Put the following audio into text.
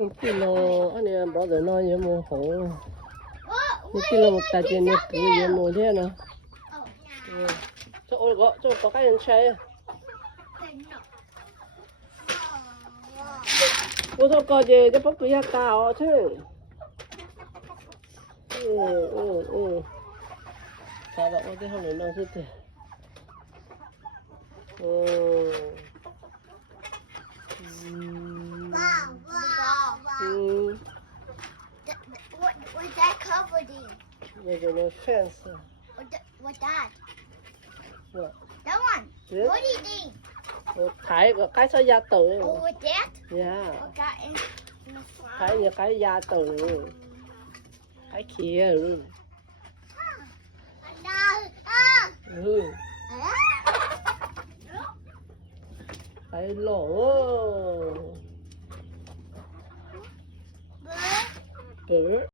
Kilo anh bảo để nói với mua hổ. Một kilo một tài tiền nhập cứ với mua thế nào. Cho có cái nhân chơi. Cô thôi có gì cho bóc túi cao chứ. Sao bạn có cái hôm này nó rất thế. What's that covered in? There's a fence. What's that? What? That one. This? What do you think? Cái sao da tử. Oh, with that? Yeah. What got in the front? Cái da tử. Cái kia. Cái lỗ.